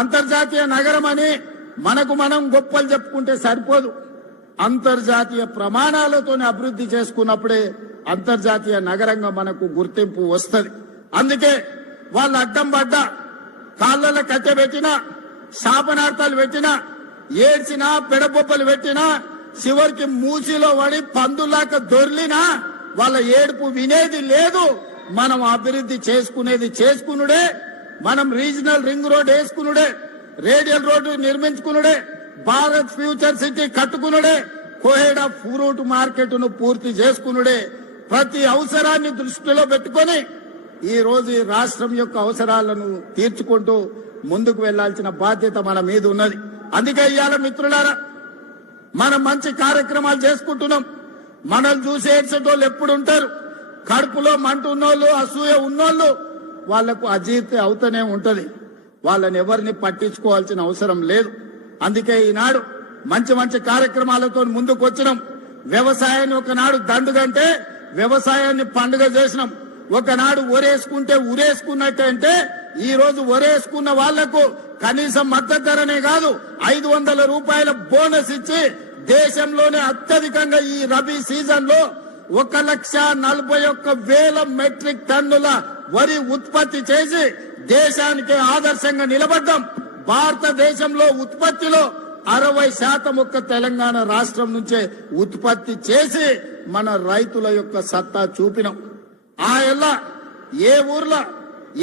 అంతర్జాతీయ నగరం అని మనకు మనం గొప్పలు చెప్పుకుంటే సరిపోదు. అంతర్జాతీయ ప్రమాణాలతో అభివృద్ధి చేసుకున్నప్పుడే అంతర్జాతీయ నగరంగా మనకు గుర్తింపు వస్తుంది. అందుకే వాళ్ళు అడ్డం పడ్డా, కాళ్ళలో కట్టె పెట్టినా, శాపనార్థాలు పెట్టినా, ఏడ్చినా, పెడబొప్పలు పెట్టినా, చివరికి మూసిలో పడి పందులాక దొర్లినా వాళ్ళ ఏడుపు వినేది లేదు. మనం అభివృద్ధి చేసుకునుడే, మనం రీజనల్ రింగ్ రోడ్ వేసుకునుడే, రేడియల్ రోడ్డు నిర్మించుకునుడే, భారత్ ఫ్యూచర్ సిటీ కట్టుకునుడే, కోహెడా ఫ్రూట్ మార్కెట్ ను పూర్తి చేసుకునుడే. ప్రతి అవసరాన్ని దృష్టిలో పెట్టుకొని ఈ రోజు ఈ రాష్ట్రం యొక్క అవసరాలను తీర్చుకుంటూ ముందుకు వెళ్లాల్సిన బాధ్యత మన మీద ఉన్నది. అందుకే ఇవాళ మిత్రులారా, మనం మంచి కార్యక్రమాలు చేసుకుంటున్నాం. మనల్ని చూసి ఏడ్చేటోళ్ళు ఎప్పుడు ఉంటారు. కడుపులో మంట ఉన్నోళ్ళు, అసూయ ఉన్నోళ్ళు వాళ్లకు అజీర్తి అవుతూనే ఉంటది. వాళ్ళని ఎవరిని పట్టించుకోవాల్సిన అవసరం లేదు. అందుకే ఈనాడు మంచి మంచి కార్యక్రమాలతో ముందుకు వచ్చినాం. వ్యవసాయాన్ని ఒకనాడు దండుగంటే వ్యవసాయాన్ని పండుగ చేసినాం. ఒకనాడు ఒరేసుకుంటే ఉరేసుకున్నట్టంటే ఈ రోజు ఒరేసుకున్న వాళ్లకు కనీసం మద్దతు ధరనే కాదు 500 రూపాయల బోనస్ ఇచ్చి దేశంలోనే అత్యధికంగా ఈ రబీ సీజన్ లో 1,41,000 మెట్రిక్ టన్నుల వరి ఉత్పత్తి చేసి దేశానికి ఆదర్శంగా నిలబడ్డాం. భారతదేశంలో ఉత్పత్తిలో 60% ఒక్క తెలంగాణ రాష్ట్రం నుంచే ఉత్పత్తి చేసి మన రైతుల యొక్క సత్తా చూపినాం. ఆ ఏ ఊర్లో